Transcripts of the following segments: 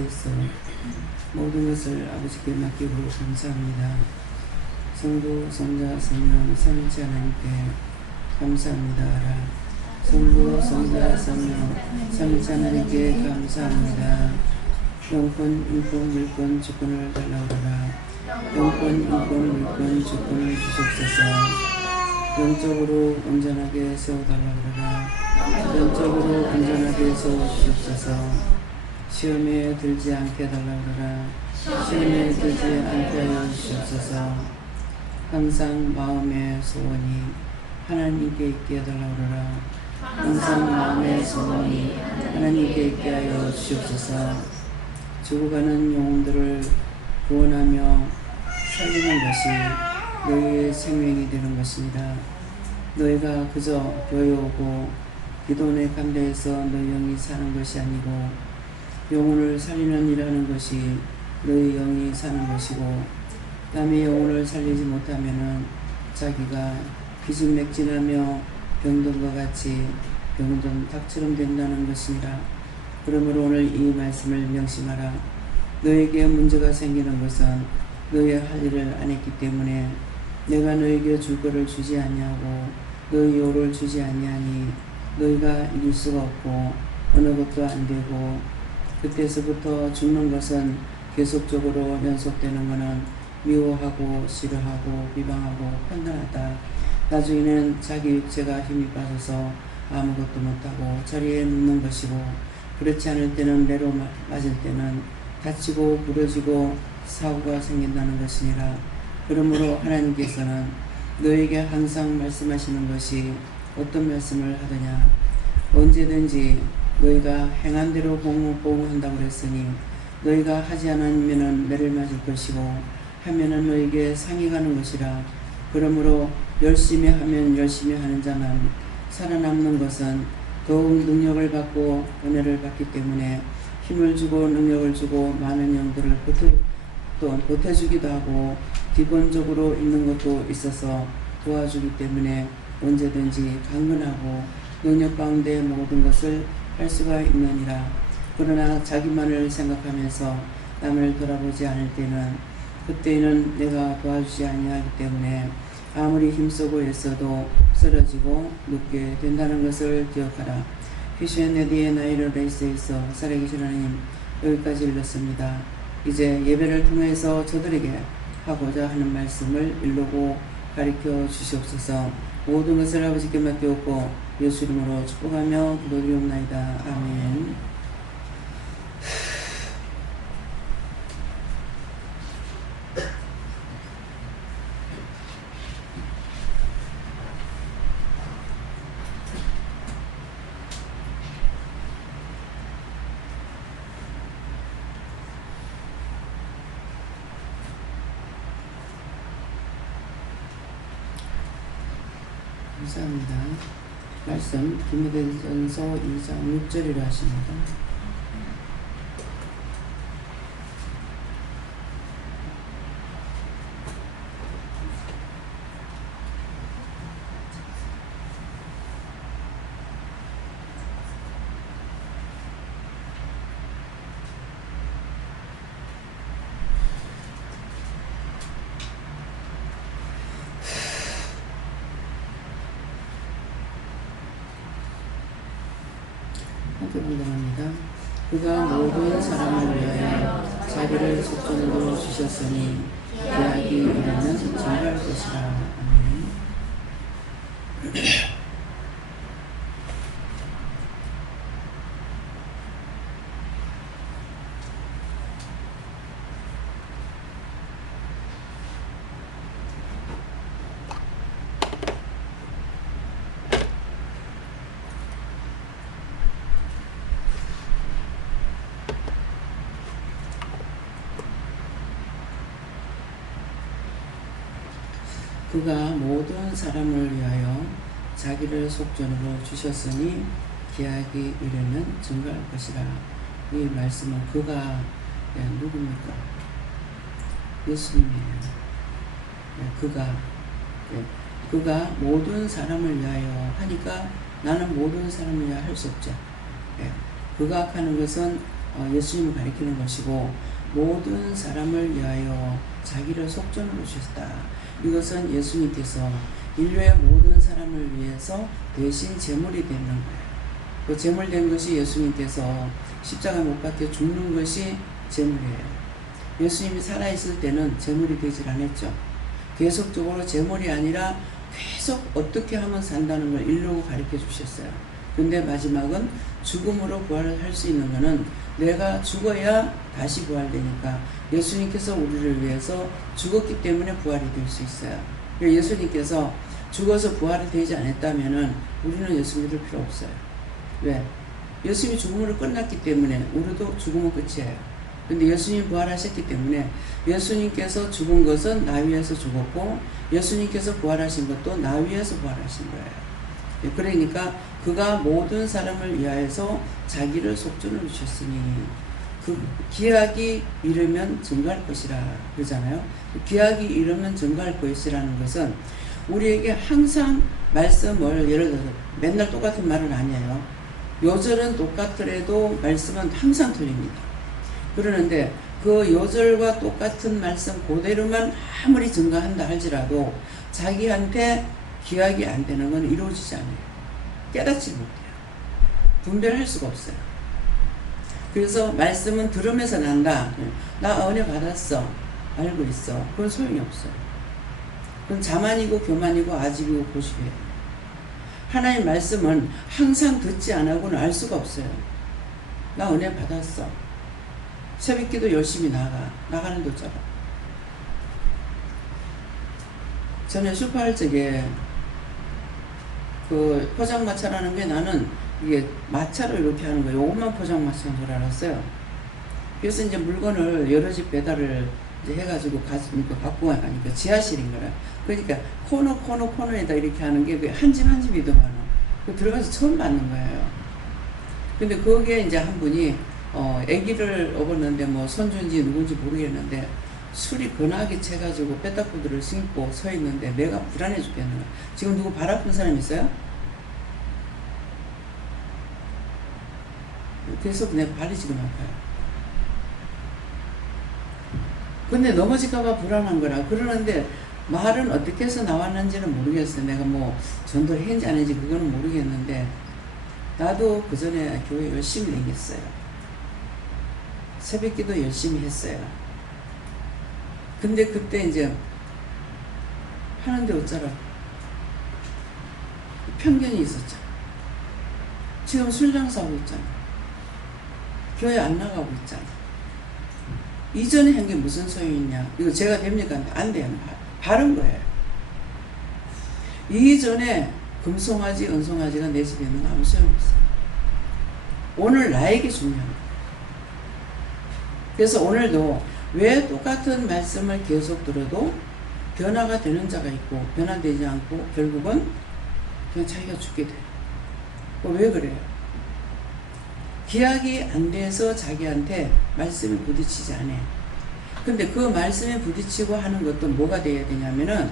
있어 모든 것을 아버지께 맡기고 감사합니다. 성부, 성자, 성령, 삼위일체 하나님께 감사합니다. 성부, 성자, 성령, 삼위일체 하나님께 감사합니다. 영권, 인권, 물권, 주권을 달라오라. 영권, 인권, 물권, 주권을 주옵소서. 영적으로 온전하게 세워달라오라. 영적으로 온전하게 세워주옵소서. 시험에 들지 않게 달라오라. 시험에 들지 않게 하여 주옵소서. 항상 마음의 소원이 하나님께 있게 해달라오라. 항상 마음의 소원이 하나님께 있게 하여 주옵소서. 죽어가는 영혼들을 구원하며 살리는 것이 너희의 생명이 되는 것입니다. 너희가 그저 교회 오고 기도원에 감대해서 너희 영이 사는 것이 아니고 영혼을 살리는 일하는 것이 너희 영이 사는 것이고, 남의 영혼을 살리지 못하면은 자기가 기진맥진하며 병든 것 같이 병든 닭처럼 된다는 것이니라. 그러므로 오늘 이 말씀을 명심하라. 너에게 문제가 생기는 것은 너의 할 일을 안 했기 때문에 내가 너에게 줄 것을 주지 아니하고 너의 요를 주지 아니하니 너희가 이길 수가 없고 어느 것도 안 되고, 그때서부터 죽는 것은 계속적으로 연속되는 것은 미워하고 싫어하고 비방하고 판단하다. 나중에는 자기 육체가 힘이 빠져서 아무것도 못하고 자리에 눕는 것이고, 그렇지 않을 때는 매로 맞을 때는 다치고 부러지고 사고가 생긴다는 것이니라. 그러므로 하나님께서는 너에게 항상 말씀하시는 것이 어떤 말씀을 하더냐. 언제든지 너희가 행한 대로 보응한다고 그랬으니 너희가 하지 않으면 매를 맞을 것이고 하면은 너에게 상이 가는 것이라. 그러므로 열심히 하면 열심히 하는 자만 살아남는 것은 더욱 능력을 받고 은혜를 받기 때문에 힘을 주고 능력을 주고 많은 영들을 보태주기도 하고 기본적으로 있는 것도 있어서 도와주기 때문에 언제든지 강건하고 능력 가운데 모든 것을 할 수가 있느니라. 그러나 자기만을 생각하면서 남을 돌아보지 않을 때는 그때는 내가 도와주지 아니하기 때문에 아무리 힘쓰고 애써도 쓰러지고 눕게 된다는 것을 기억하라. 퀴션 네디의 나이를 레이스에서 살아계신 하나님, 여기까지 읽었습니다. 이제 예배를 통해서 저들에게 하고자 하는 말씀을 일러고 가르쳐 주시옵소서. 모든 것을 아버지께 맡기옵고 예수 이름으로 축복하며 기도드리옵나이다. 아멘. 감사합니다. 말씀 디모데전서 2장 6절이라 하십니다. 합니다. 그가 모든 사람을 위하여 자기를 속전으로 주셨으니 기약이 이르면 정할 것이라. 아멘. 그가 모든 사람을 위하여 자기를 속전으로 주셨으니 기약이 이르면 증거할 것이라. 이 말씀은 그가 누굽니까? 예수님이에요. 그가 모든 사람을 위하여 하니까 나는 모든 사람을 위하여 할 수 없죠. 그가 하는 것은 예수님을 가리키는 것이고 모든 사람을 위하여 자기를 속전으로 주셨다. 이것은 예수님께서 인류의 모든 사람을 위해서 대신 제물이 되는 거예요. 그 제물된 것이 예수님께서 십자가에 못 박혀 죽는 것이 제물이에요. 예수님이 살아있을 때는 제물이 되질 않았죠. 계속적으로 제물이 아니라 계속 어떻게 하면 산다는 걸 일로 가르쳐 주셨어요. 근데 마지막은 죽음으로 부활할 수 있는 것은 내가 죽어야 다시 부활되니까 예수님께서 우리를 위해서 죽었기 때문에 부활이 될 수 있어요. 예수님께서 죽어서 부활이 되지 않았다면 우리는 예수 믿을 필요 없어요. 왜? 예수님이 죽음으로 끝났기 때문에 우리도 죽음은 끝이에요. 근데 예수님 부활하셨기 때문에 예수님께서 죽은 것은 나 위해서 죽었고 예수님께서 부활하신 것도 나 위해서 부활하신 거예요. 그러니까 그가 모든 사람을 위하여서 자기를 속전으로 주셨으니 그 기약이 이르면 증거할 것이라 그러잖아요. 기약이 이르면 증거할 것이라는 것은 우리에게 항상 말씀을 예를 들어서 맨날 똑같은 말은 아니에요. 요절은 똑같더라도 말씀은 항상 틀립니다. 그러는데 그 요절과 똑같은 말씀 그대로만 아무리 증거한다 할지라도 자기한테 기약이 안 되는 건 이루어지지 않아요. 깨닫지 못해요. 분별할 수가 없어요. 그래서 말씀은 들으면서 난다. 나 은혜 받았어. 알고 있어. 그건 소용이 없어요. 그건 자만이고 교만이고 아직이고 고집이에요. 하나님 말씀은 항상 듣지 않고는 알 수가 없어요. 나 은혜 받았어. 새벽기도 열심히 나가는 도잖아. 전에 슈퍼할 적에 그 포장마차라는 게 나는 이게 마차로 이렇게 하는 거예요. 요것만 포장마차인 줄 알았어요. 그래서 이제 물건을 여러 집 배달을 이제 해가지고 갖고 가니까 지하실인 거라. 그러니까 코너에다 이렇게 하는 게 한 집 한 집이 더 많아. 들어가서 처음 받는 거예요. 근데 거기에 이제 한 분이 아기를 업었는데 뭐 손주인지 누군지 모르겠는데 술이 거나게 채가지고 빼딱구들을 신고 서 있는데 내가 불안해 죽겠는 거야. 지금 누구 발 아픈 사람 있어요? 그래서 내 발이 지금 아파요. 근데 넘어질까봐 불안한 거라. 그러는데 말은 어떻게 해서 나왔는지는 모르겠어요. 내가 뭐 전도를 했는지 안 했는지 그거는 모르겠는데 나도 그 전에 교회 열심히 다녔어요. 새벽기도 열심히 했어요. 근데 그때 이제 하는데 어쩌라 편견이 있었죠. 지금 술 장사하고 있잖아. 교회 안 나가고 있잖아. 이전에 한 게 무슨 소용이 있냐. 이거 제가 됩니까? 안 돼요. 바른 거예요. 이전에 금송아지 은송아지가 내 집에 있는 거 아무 소용없어요. 오늘 나에게 중요한 거예요. 그래서 오늘도 왜 똑같은 말씀을 계속 들어도 변화가 되는 자가 있고 변화되지 않고 결국은 그냥 자기가 죽게 돼요. 왜 그래요? 기약이 안 돼서 자기한테 말씀이 부딪히지 않아요. 근데 그 말씀에 부딪히고 하는 것도 뭐가 돼야 되냐면은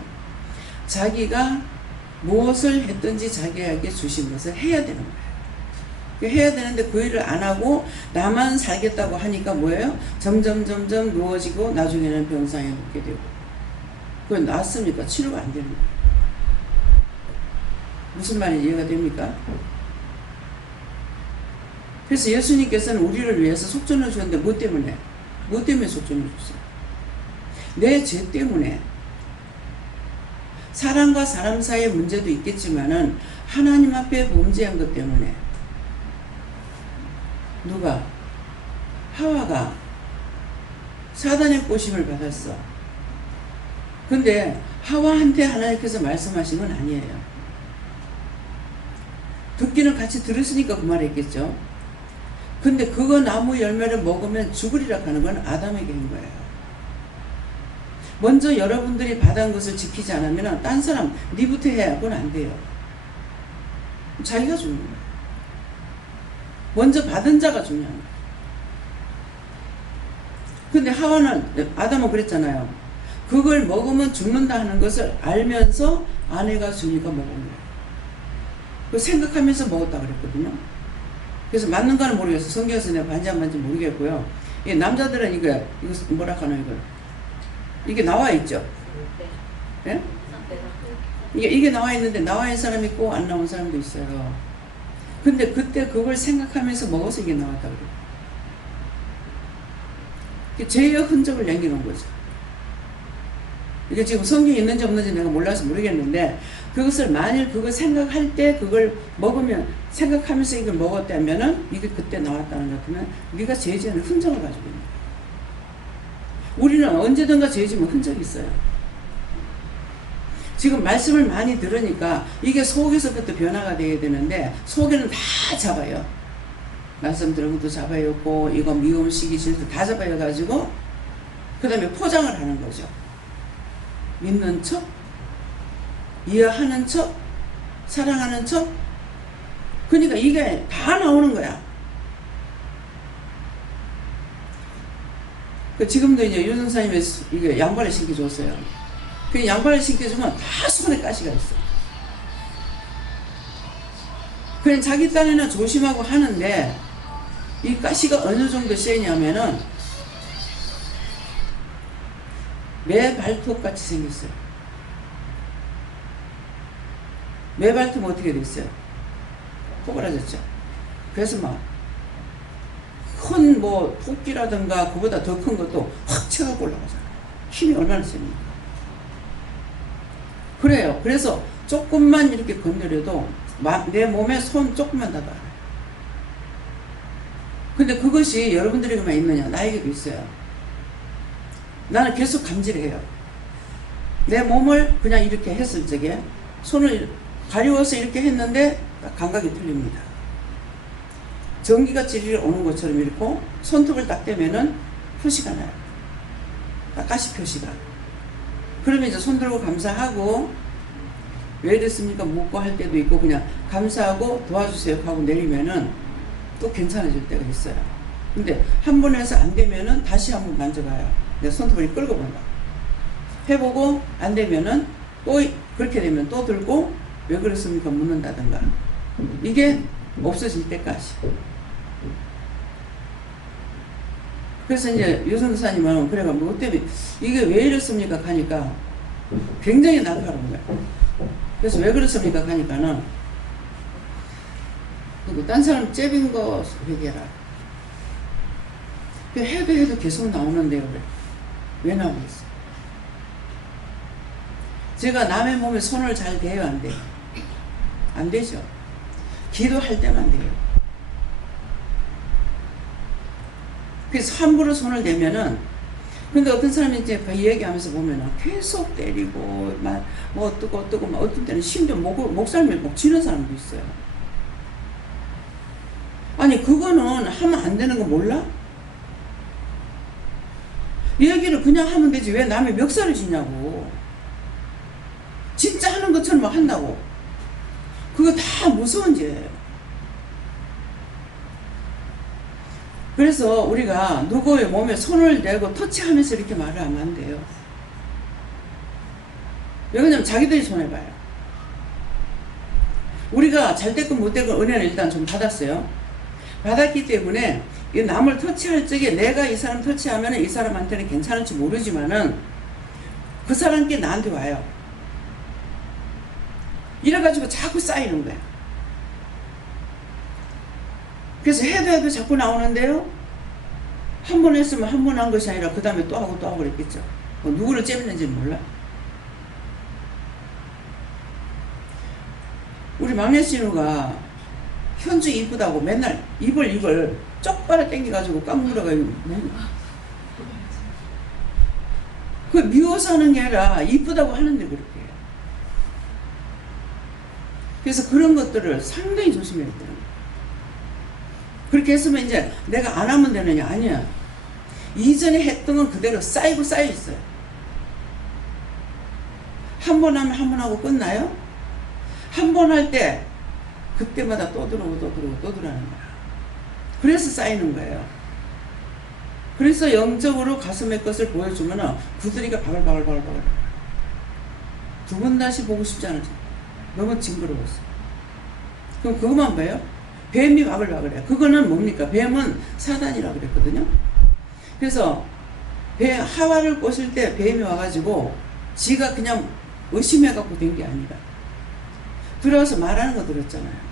자기가 무엇을 했든지 자기에게 주신 것을 해야 되는 거예요. 해야 되는데 그 일을 안 하고 나만 살겠다고 하니까 뭐예요? 점점 누워지고 나중에는 병상에 눕게 되고. 그건 낫습니까? 치료가 안 되는 거예요. 무슨 말인지 이해가 됩니까? 그래서 예수님께서는 우리를 위해서 속전을 주셨는데 뭐 때문에? 뭐 때문에 속전을 줬어요? 내 죄 때문에. 사람과 사람 사이의 문제도 있겠지만은 하나님 앞에 범죄한 것 때문에. 누가? 하와가 사단의 꼬심을 받았어. 근데 하와한테 하나님께서 말씀하신 건 아니에요. 듣기는 같이 들었으니까 그 말 했겠죠. 근데 그거 나무 열매를 먹으면 죽으리라 하는 건 아담에게 한 거예요. 먼저 여러분들이 받은 것을 지키지 않으면 딴 사람 니부터 해야 그건 안 돼요. 자기가 죽는 거예요. 먼저 받은 자가 중요한 거예요. 근데 하와는 아담은 그랬잖아요. 그걸 먹으면 죽는다 하는 것을 알면서 아내가 주니까 먹은 거예요. 그 생각하면서 먹었다 그랬거든요. 그래서 맞는 거는 모르겠어. 성경에서 내가 반지 안 반지 모르겠고요. 이 남자들은 이거 뭐라 하나 이거 이게 나와 있죠. 예? 이게 나와 있는데 나와 있는 사람이 있고 안 나온 사람도 있어요. 근데 그때 그걸 생각하면서 먹어서 이게 나왔다 그래요. 죄의 흔적을 남기는 거죠. 이게 지금 성경에 있는지 없는지 내가 몰라서 모르겠는데 그것을 만일 그걸 생각할 때 그걸 먹으면 생각하면서 이걸 먹었다면은 이게 그때 나왔다는 것 같으면 네가 죄지는 흔적을 가지고 있는 거야. 우리는 언제든가 죄지면 흔적이 있어요. 지금 말씀을 많이 들으니까 이게 속에서부터 변화가 돼야 되는데 속에는 다 잡아요. 말씀 들은 것도 잡아였고 이거 미움 시기 질투 다 잡아여가지고 그 다음에 포장을 하는 거죠. 믿는 척, 이해하는 척, 사랑하는 척. 그러니까 이게 다 나오는 거야. 지금도 이제 유선사님이 이게 양발을 신겨줬어요. 그 양발을 신겨주면 다 손에 가시가 있어. 그냥 자기 딴에는 조심하고 하는데 이 가시가 어느 정도 세냐면은 매 발톱 같이 생겼어요. 매 발톱 어떻게 됐어요? 포그라졌죠. 그래서 막 큰 뭐 토끼라든가 그보다 더 큰 것도 확 쳐갖고 올라가잖아요. 힘이 얼마나 셉니까? 그래요. 그래서 조금만 이렇게 건드려도 내 몸에 손 조금만 닿아요. 근데 그것이 여러분들에게만 있느냐? 나에게도 있어요. 나는 계속 감지를 해요. 내 몸을 그냥 이렇게 했을 적에 손을 가리워서 이렇게 했는데 감각이 틀립니다. 전기가 찌르러 오는 것처럼 이렇게 손톱을 딱 대면은 표시가 나요. 가시 표시가. 그러면 이제 손 들고 감사하고 왜 됐습니까? 묻고 할 때도 있고 그냥 감사하고 도와주세요 하고 내리면은 또 괜찮아질 때가 있어요. 근데 한 번 해서 안 되면은 다시 한번 만져봐요. 내 손톱을 끌고 본다. 해보고 안 되면은 또 그렇게 되면 또 들고 왜 그랬습니까? 묻는다든가. 이게 없어질 때까지. 그래서 이제 유선사님은 그래가 뭐 때문에 이게 왜 이렇습니까? 하니까 굉장히 날카로운 거야. 그래서 왜 그렇습니까? 하니까는 딴 사람 잽인 거 얘기해라. 해도 계속 나오는데요. 그래. 왜 나오고 있어? 제가 남의 몸에 손을 잘 대요? 안 돼요? 안 되죠. 기도할 때만 돼요. 그래서 함부로 손을 대면은 근데 어떤 사람이 이제 얘기하면서 보면은 계속 때리고 뭐 어떠고 막 어떤 때는 심지어 목살을 목 쥐는 사람도 있어요. 아니 그거는 하면 안 되는 거 몰라? 얘기를 그냥 하면 되지 왜 남의 멱살을 쥐냐고. 진짜 하는 것처럼 한다고. 그거 다 무서운 죄예요. 그래서 우리가 누구의 몸에 손을 대고 터치하면서 이렇게 말을 하면 안 돼요. 왜냐면 자기들이 손해봐요. 우리가 잘 됐건 못 됐건 은혜는 일단 좀 받았어요. 받았기 때문에 이 남을 터치할 적에 내가 이 사람 터치하면 이 사람한테는 괜찮을지 모르지만은 그 사람께 나한테 와요. 이래가지고 자꾸 쌓이는 거야. 그래서 해도 자꾸 나오는데요. 한 번 했으면 한 번 한 것이 아니라 그 다음에 또 하고 그랬겠죠. 뭐 누구를 째렸는지는 몰라. 우리 막내 신우가 현주 이쁘다고 맨날 입을 쪽바로 당겨가지고 깜물어가지고 그 미워서 하는 게 아니라 이쁘다고 하는데 그렇게 해요. 그래서 그런 것들을 상당히 조심해야 돼요. 그렇게 했으면 이제 내가 안 하면 되느냐? 아니야. 이전에 했던 건 그대로 쌓이고 쌓여 있어요. 한 번 하면 한 번 하고 끝나요? 한 번 할 때 그때마다 또 들어오고 들어오는 거야. 그래서 쌓이는 거예요. 그래서 영적으로 가슴의 것을 보여주면 구들이가 바글바글 두 번 다시 보고 싶지 않아져. 너무 징그러웠어. 그럼 그것만 봐요? 뱀이 와글와글해. 그거는 뭡니까? 뱀은 사단이라고 그랬거든요. 그래서 하와를 꼬실 때 뱀이 와가지고 지가 그냥 의심해갖고 된 게 아니라 들어와서 말하는 거 들었잖아요.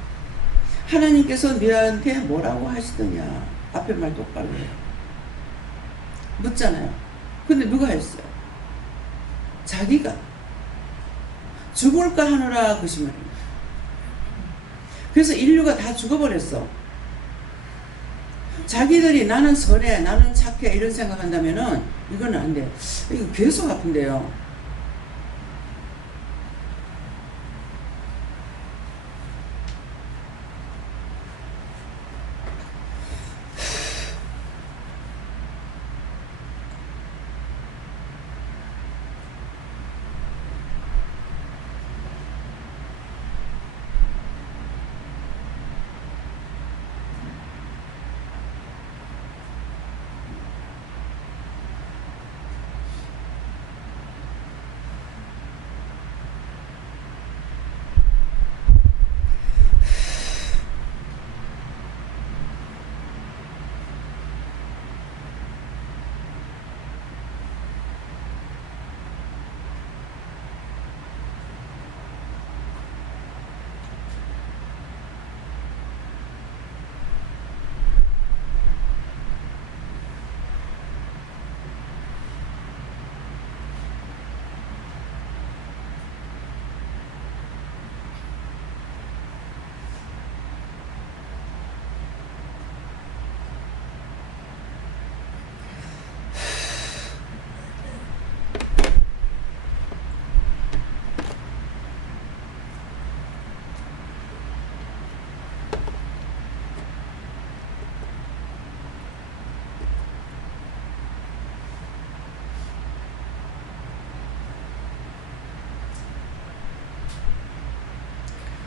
하나님께서 너한테 뭐라고 하시더냐. 앞에 말 똑바로 해요. 묻잖아요. 근데 누가 했어요? 자기가 죽을까 하노라 그것이 말입니다. 그래서 인류가 다 죽어버렸어. 자기들이 나는 선해, 나는 착해 이런 생각한다면은 이거는 안 돼. 이거 계속 아픈데요.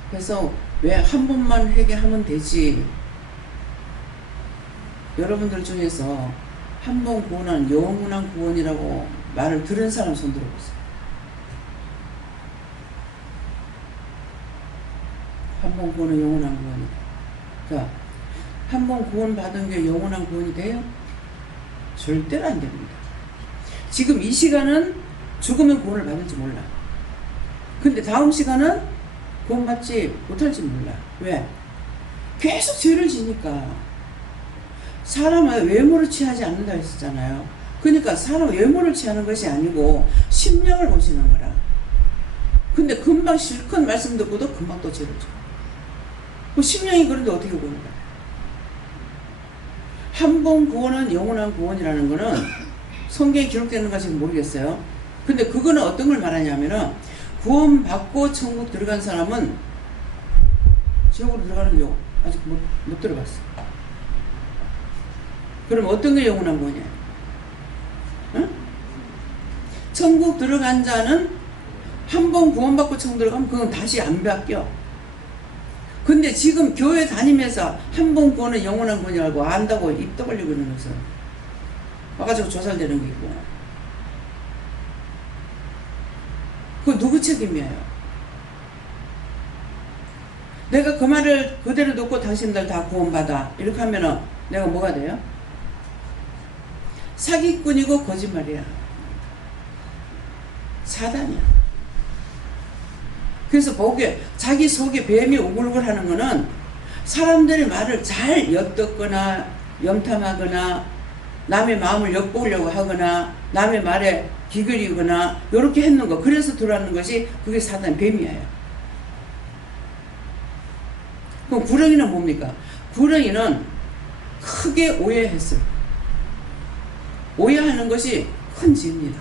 그래서 왜 한 번만 회개하면 되지. 여러분들 중에서 한 번 구원한 영원한 구원이라고 말을 들은 사람 손 들어보세요. 한 번 구원은 영원한 구원이다. 자, 한 번 구원 받은 게 영원한 구원이 돼요? 절대로 안 됩니다. 지금 이 시간은 죽으면 구원을 받을지 몰라. 근데 다음 시간은 구원받지 못할지 몰라. 왜? 계속 죄를 지니까. 사람은 외모를 취하지 않는다 했었잖아요. 그러니까 사람은 외모를 취하는 것이 아니고 심령을 보시는 거라. 근데 금방 실컷 말씀 듣고도 금방 또 죄를 져. 그 심령이 그런데 어떻게 구원을 받아요? 한 번 구원은 영원한 구원이라는 거는 성경에 기록되는 건지 모르겠어요. 근데 그거는 어떤 걸 말하냐면은 구원받고 천국 들어간 사람은 지옥으로 들어가는 거 아직 못 들어갔어. 그럼 어떤 게 영원한 구원이야? 응? 천국 들어간 자는 한 번 구원받고 천국 들어가면 그건 다시 안 바뀌어. 근데 지금 교회 다니면서 한 번 구원은 영원한 구원이라고 안다고 입 떠벌리고 있는 것은 와가지고 조살되는 게 있고. 그거 누구 책임이에요? 내가 그 말을 그대로 듣고 당신들 다 구원받아 이렇게 하면은 내가 뭐가 돼요? 사기꾼이고 거짓말이야. 사단이야. 그래서 보게 자기 속에 뱀이 오글오글 하는 거는 사람들의 말을 잘 엿듣거나 염탐하거나 남의 마음을 엿보려고 하거나 남의 말에 기글이거나 이렇게 했는 거. 그래서 들어왔는 것이 그게 사단 뱀이에요. 그럼 구렁이는 뭡니까? 구렁이는 크게 오해했어요. 오해하는 것이 큰 죄입니다.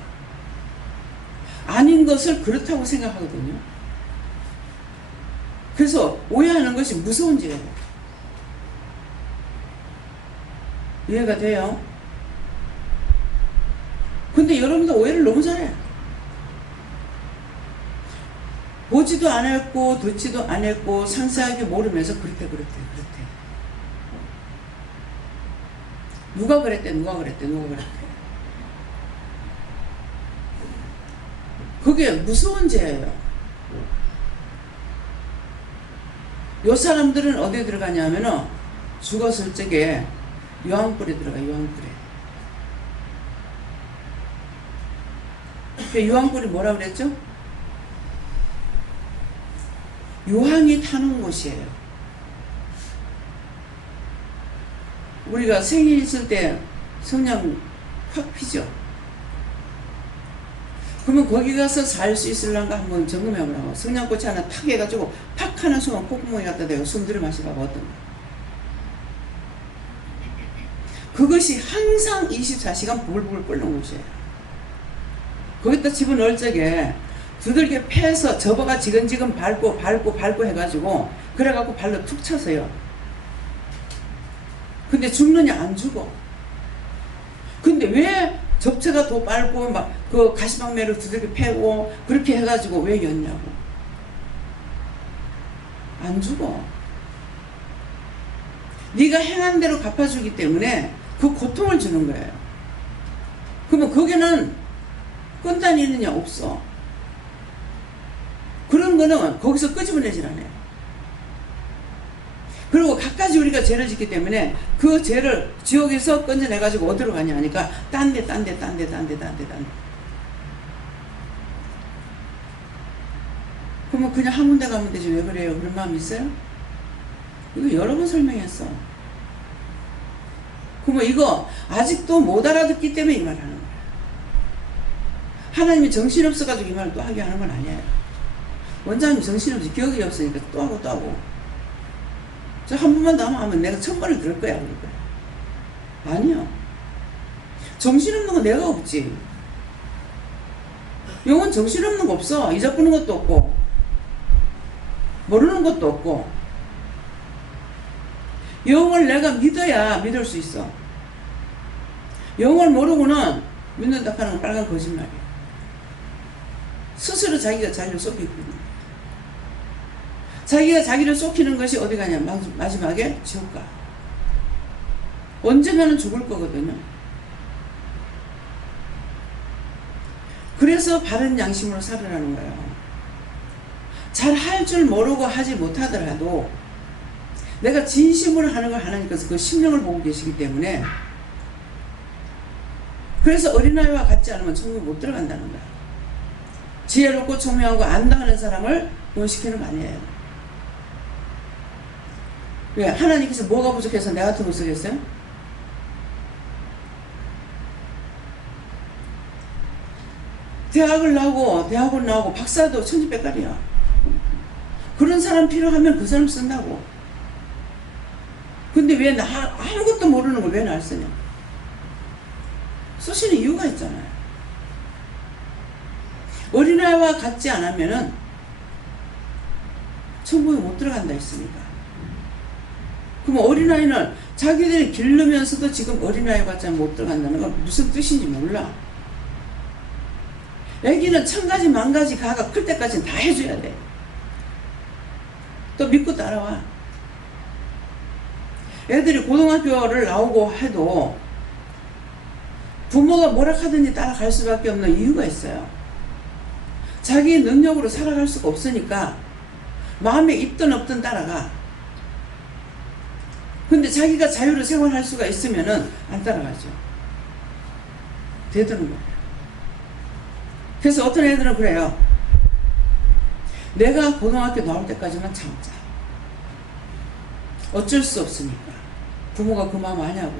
아닌 것을 그렇다고 생각하거든요. 그래서 오해하는 것이 무서운 죄예요. 이해가 돼요? 근데 여러분들 오해를 너무 잘해. 보지도 안 했고 듣지도 안 했고 상세하게 모르면서 그렇대. 누가 그랬대. 그게 무서운 죄예요. 요 사람들은 어디에 들어가냐면은 죽었을 적에 유황불에 들어가. 유황불에. 유황불이 뭐라 그랬죠? 유황이 타는 곳이에요. 우리가 생일 있을 때 성냥 확 피죠. 그러면 거기 가서 살 수 있을란가 한번 점검해보라고. 성냥꽃이 하나 탁 해가지고 팍 하는 순간 콧구멍에 갖다 대고 숨 들여 마시라고 어떤가. 그것이 항상 24시간 부글부글 끓는 곳이에요. 거기다 집어넣을 적에 두들겨 패서 접어가 지근지근 밟고 해가지고 그래갖고 발로 툭 쳐서요. 근데 죽느냐? 안 죽어. 근데 왜 접채가 더 밟고 막 그 가시방매를 두들겨 패고 그렇게 해가지고 왜 였냐고. 안 죽어. 네가 행한 대로 갚아주기 때문에 그 고통을 주는 거예요. 그러면 거기는 끈다니느냐? 없어. 그런 거는 거기서 끄집어내질 않아요. 그리고 갖가지 우리가 죄를 짓기 때문에 그 죄를 지옥에서 건져내가지고 어디로 가냐 하니까 딴 데. 그러면 그냥 한 군데 가면 되지 왜 그래요? 그런 마음 있어요? 이거 여러 번 설명했어. 그러면 이거 아직도 못 알아듣기 때문에 이 말을 하는 거야. 하나님이 정신없어가지고 이 말을 또 하게 하는 건 아니에요. 원장님 정신없이 기억이 없으니까 또 하고 저 한 번만 더 하면 내가 1000번을 들을 거야. 그럴 거야. 아니요. 정신없는 건 내가 없지. 영은 정신없는 거 없어. 잊어버리는 것도 없고 모르는 것도 없고. 영을 내가 믿어야 믿을 수 있어. 영을 모르고는 믿는다 하는 건 빨간 거짓말이야. 스스로 자기가 자기를 쏟기거든요. 자기가 자기를 쏟기는 것이 어디 가냐? 마지막에 지옥 가. 언젠가는 죽을 거거든요. 그래서 바른 양심으로 살으라는 거예요. 잘 할 줄 모르고 하지 못하더라도 내가 진심으로 하는 걸 하나님께서 그 심령을 보고 계시기 때문에 그래서 어린아이와 같지 않으면 천국 못 들어간다는 거야. 지혜롭고 총명하고 안다하는 사람을 구원시키는 거 아니에요. 왜? 하나님께서 뭐가 부족해서 내 같은 거 쓰겠어요? 대학원 나오고 박사도 천지백갈이야. 그런 사람 필요하면 그 사람 쓴다고. 근데 왜 아무것도 모르는 걸 왜 날 쓰냐? 쓰시는 이유가 있잖아요. 어린아이와 같지 않으면은 천국에 못 들어간다 했으니까. 그럼 어린아이는 자기들이 기르면서도 지금 어린아이 같지 않으면 못 들어간다는 건 무슨 뜻인지 몰라. 애기는 1000가지 만가지 가가 클 때까지는 다 해줘야 돼. 또 믿고 따라와. 애들이 고등학교를 나오고 해도 부모가 뭐라 하든지 따라갈 수밖에 없는 이유가 있어요. 자기 능력으로 살아갈 수가 없으니까 마음에 있든 없든 따라가. 근데 자기가 자유로 생활할 수가 있으면은 안 따라가죠. 되드는 거예요. 그래서 어떤 애들은 그래요. 내가 고등학교 나올 때까지만 참자. 어쩔 수 없으니까. 부모가 그 마음 아냐고.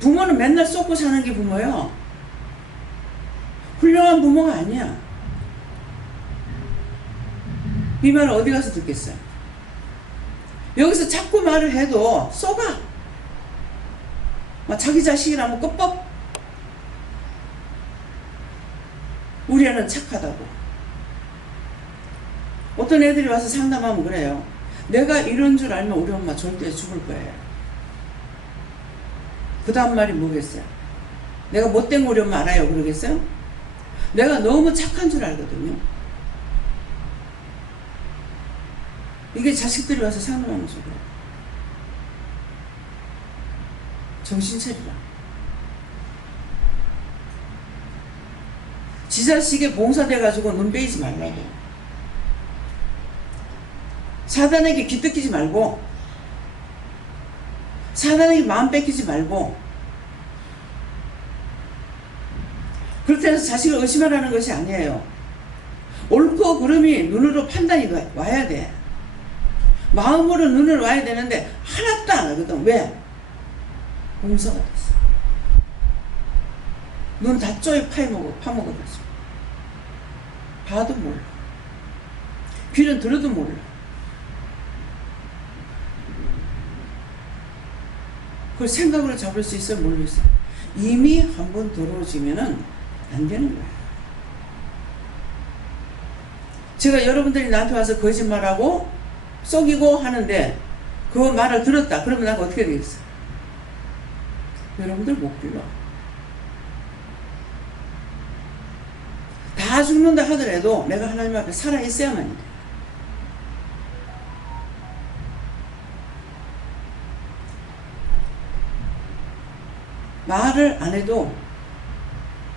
부모는 맨날 쏟고 사는 게 부모예요. 훌륭한 부모가 아니야. 이 말을 어디 가서 듣겠어요? 여기서 자꾸 말을 해도 쏘가. 막 자기 자식이라면 껍벅. 우리 애는 착하다고. 어떤 애들이 와서 상담하면 그래요. 내가 이런 줄 알면 우리 엄마 절대 죽을 거예요. 그 다음 말이 뭐겠어요? 내가 못된 거 우리 엄마 알아요 그러겠어요? 내가 너무 착한 줄 알거든요. 이게 자식들이 와서 상담하는 소리야. 정신 차리라. 지 자식에 봉사돼가지고 눈 빼이지 말라고. 사단에게 기뜯기지 말고, 사단에게 마음 뺏기지 말고, 그렇다고 해서 자식을 의심하라는 것이 아니에요. 옳고 그름이 눈으로 판단이 와야 돼. 마음으로 눈을 와야 되는데 하나도 안 하거든. 왜? 공서가 됐어. 눈 다 쪼여 파먹어가지고. 봐도 몰라. 귀는 들어도 몰라. 그걸 생각으로 잡을 수 있어요? 모르겠어요. 이미 한번 더러워지면은 안 되는 거야. 제가 여러분들이 나한테 와서 거짓말하고 속이고 하는데 그 말을 들었다. 그러면 나가 어떻게 되겠어? 여러분들 못 불러. 다 죽는다 하더라도 내가 하나님 앞에 살아있어야만 돼. 말을 안 해도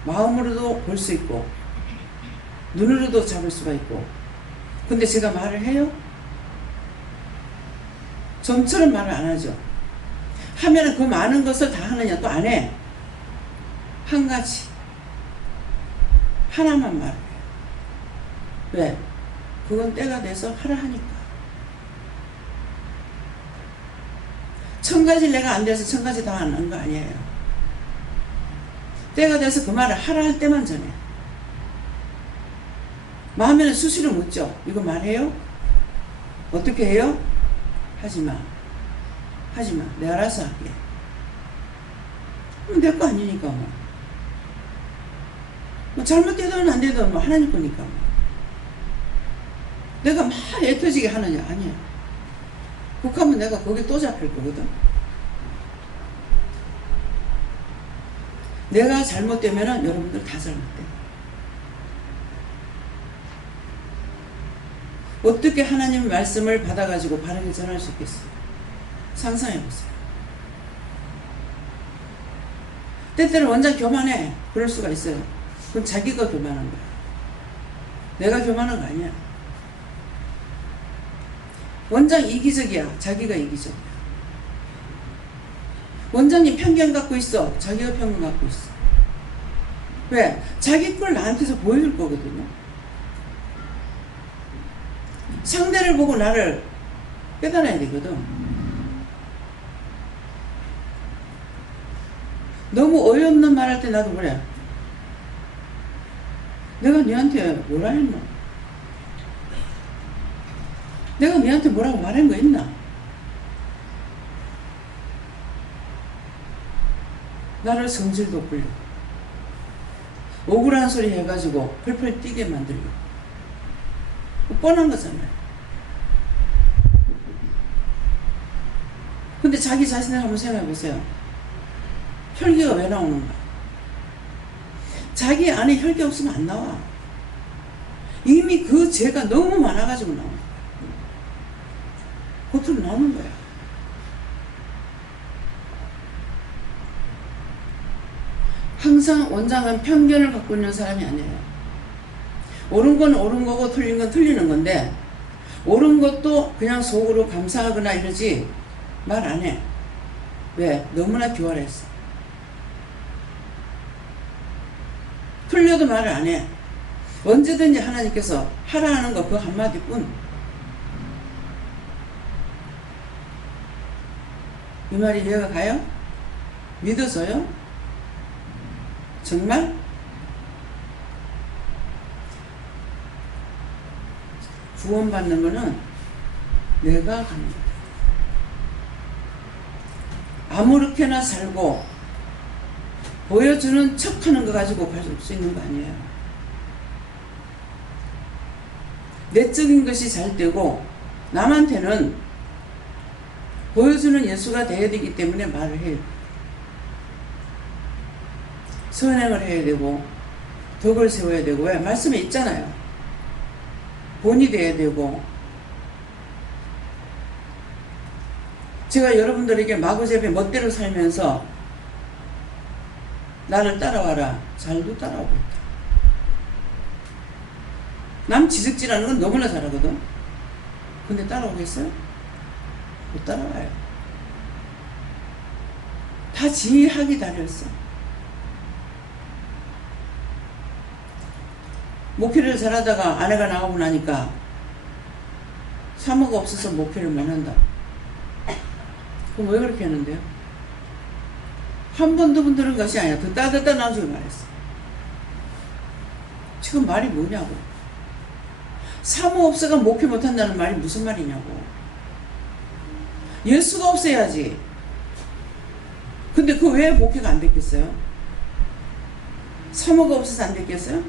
마음으로도 볼 수 있고 눈으로도 잡을 수가 있고. 근데 제가 말을 해요? 좀처럼 말을 안 하죠. 하면은 그 많은 것을 다 하느냐? 또 안 해. 한 가지 하나만 말해. 왜? 그건 때가 돼서 하라 하니까. 1000가지 내가 안 돼서 1000가지 다 안 한 거 아니에요. 때가 돼서 그 말을 하라 할 때만 전해. 마음에는 수시로 묻죠. 이거 말해요? 어떻게 해요? 하지마. 하지마. 내가 알아서 할게. 내 거 아니니까 뭐 잘못되든 안 되든 뭐 하나님 거니까 뭐. 내가 막 애터지게 하느냐? 아니야. 혹하면 내가 거기 또 잡힐 거거든. 내가 잘못되면은 여러분들 다 잘못돼. 어떻게 하나님의 말씀을 받아가지고 바르게 전할 수 있겠어요? 상상해보세요. 때때로 원장 교만해. 그럴 수가 있어요. 그럼 자기가 교만한 거야. 내가 교만한 거 아니야. 원장 이기적이야. 자기가 이기적이야. 원장님 편견 갖고 있어. 자기가 편견 갖고 있어. 왜? 자기 걸 나한테서 보여줄 거거든요. 상대를 보고 나를 깨달아야 되거든. 너무 어이없는 말 할 때 나도 그래. 내가 니한테 뭐라 했나? 내가 니한테 뭐라고 말한 거 있나? 나를 성질도 불려. 억울한 소리 해가지고 펄펄 뛰게 만들고. 뻔한 거잖아요. 근데 자기 자신을 한번 생각해 보세요. 혈기가 왜 나오는가? 자기 안에 혈기 없으면 안 나와. 이미 그 죄가 너무 많아가지고 나오는 거야. 겉으로 나오는 거야. 항상 원장은 편견을 갖고 있는 사람이 아니에요. 옳은 건 옳은 거고 틀린 건 틀리는 건데, 옳은 것도 그냥 속으로 감사하거나 이러지 말 안 해. 왜? 너무나 교활했어. 틀려도 말을 안 해. 언제든지 하나님께서 하라 하는 거 그 한마디뿐. 이 말이 이해가 가요? 믿어져요? 정말? 구원받는 거는 내가 하는 거야. 아무렇게나 살고 보여주는 척 하는 거 가지고 갈 수 있는 거 아니에요. 내적인 것이 잘 되고 남한테는 보여주는 예수가 되어야 되기 때문에 말을 해요. 선행을 해야 되고 덕을 세워야 되고. 왜? 말씀에 있잖아요. 본이 돼야 되고. 제가 여러분들에게 마구잡이 멋대로 살면서 나를 따라와라. 잘도 따라오고 있다. 남 지적질하는 건 너무나 잘하거든. 근데 따라오겠어요? 못 따라와요. 다 지 학이 달렸어. 목회를 잘하다가 아내가 나가고 나니까 사모가 없어서 목회를 못한다. 그럼 왜 그렇게 하는데요? 한 번, 두 번 들은 것이 아니야. 듣다 나중에 말했어. 지금 말이 뭐냐고. 사모 없어가 목회 못한다는 말이 무슨 말이냐고. 예수가 없어야지. 근데 그 왜 목회가 안 됐겠어요? 사모가 없어서 안 됐겠어요?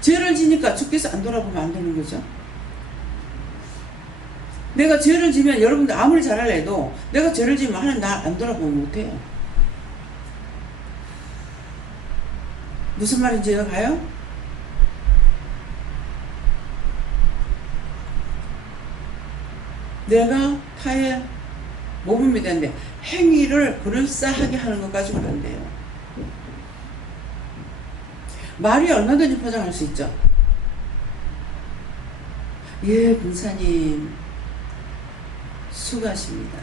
죄를 지니까 주께서 안 돌아보면 안 되는 거죠. 내가 죄를 지면 여러분들 아무리 잘하려 해도 내가 죄를 지면 하나님 나 안 돌아보면 못해요. 무슨 말인지 이해가요? 내가 타의 모범이 되는데 행위를 그럴싸하게 하는 것 가지고 안 돼요. 말이 얼마든지 포장할 수 있죠. 예, 군사님 수고하십니다.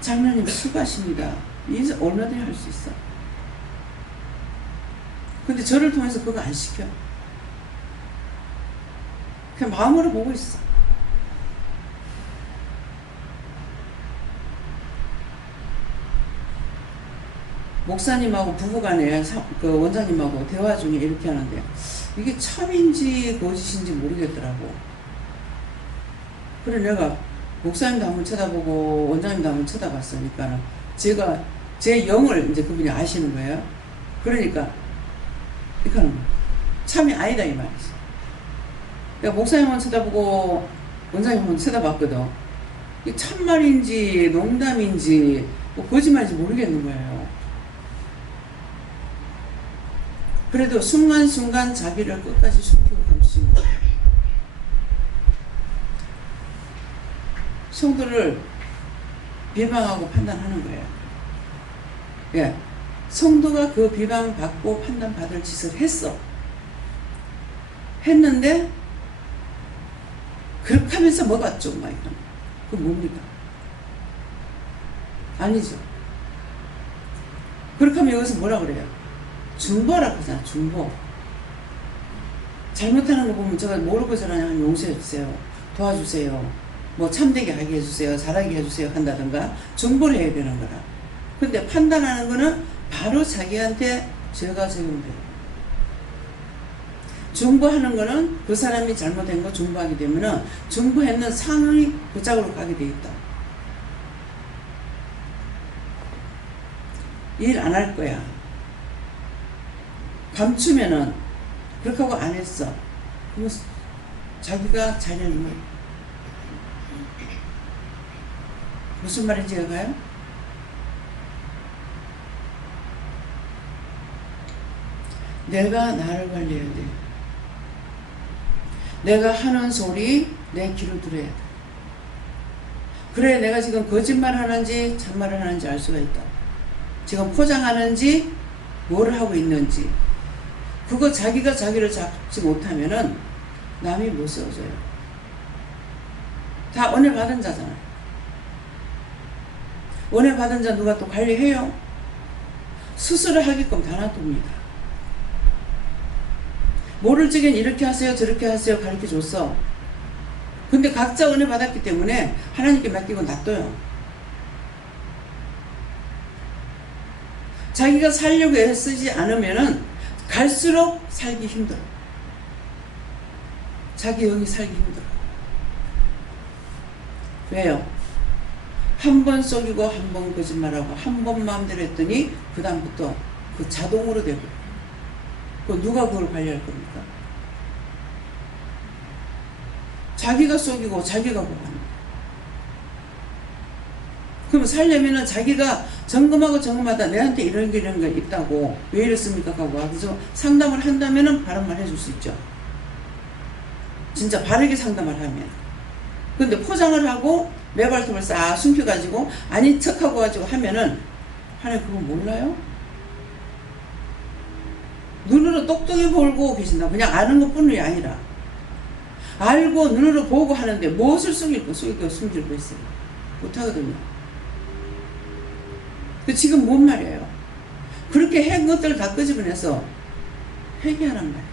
장로님 수고하십니다. 이제 얼마든지 할 수 있어. 근데 저를 통해서 그거 안 시켜. 그냥 마음으로 보고 있어. 목사님하고 부부간에 그 원장님하고 대화 중에 이렇게 하는데 이게 참인지 거짓인지 모르겠더라고. 그래 내가 목사님도 한번 쳐다보고 원장님도 한번 쳐다봤으니까 제가 제 영을 이제 그분이 아시는 거예요. 그러니까 이거는 참이 아니다 이 말이지. 내가 목사님만 쳐다보고 원장님만 쳐다봤거든. 이게 참말인지 농담인지 뭐 거짓말인지 모르겠는 거예요. 그래도 순간순간 자기를 끝까지 숨기고 감추는 거예요. 성도를 비방하고 판단하는 거예요. 예. 성도가 그 비방받고 판단받을 짓을 했어. 했는데 그렇게 하면서 뭐가 좀 막 이런 그 뭡니까? 아니죠. 그렇게 하면 여기서 뭐라 그래요? 중보라고 하잖아. 중보. 잘못하는 거 보면 제가 모르고 저러냐면 용서해 주세요. 도와주세요. 뭐 참되게 하게 해주세요. 잘하게 해주세요. 한다든가 중보를 해야 되는 거라. 근데 판단하는 거는 바로 자기한테 죄가 적용돼요. 중보하는 거는 그 사람이 잘못한 거 중보하게 되면은 중보했는 상황이 그 짝으로 가게 돼 있다. 일 안 할 거야. 감추면은 그렇게 하고 안 했어. 그러면 자기가 잘하는 거예요. 무슨 말인지 알아요? 내가 나를 관리해야 돼. 내가 하는 소리 내 귀로 들어야 돼. 그래 내가 지금 거짓말 하는지 참말을 하는지 알 수가 있다. 지금 포장하는지 뭘 하고 있는지 그거 자기가 자기를 잡지 못하면은 남이 못 세워줘요. 다 은혜 받은 자잖아요. 은혜 받은 자 누가 또 관리해요? 스스로 하게끔 다 놔둡니다. 모를 적엔 이렇게 하세요 저렇게 하세요 가르쳐 줬어. 근데 각자 은혜 받았기 때문에 하나님께 맡기고 놔둬요. 자기가 살려고 애쓰지 않으면은 갈수록 살기 힘들어. 자기 영이 살기 힘들어. 왜요? 한 번 속이고 한 번 거짓말하고 한 번 마음대로 했더니 그 다음부터 그 자동으로 되고 그 누가 그걸 관리할 겁니까? 자기가 속이고 자기가 고갑니다. 그럼 살려면은 자기가 점검하다 내한테 이런 게 있다고 왜 이랬습니까? 하고 와서 상담을 한다면은 바른 말 해줄 수 있죠. 진짜 바르게 상담을 하면. 근데 포장을 하고 매발톱을 싹 숨겨가지고 아닌 척하고 가지고 하면은 하나님 그거 몰라요? 눈으로 똑똑히 보고 계신다. 그냥 아는 것뿐이 아니라 알고 눈으로 보고 하는데 무엇을 숨기고 숨기고 있어요. 못하거든요. 지금 뭔 말이에요? 그렇게 한 것들을 다 끄집어내서 회개하란 말이에요.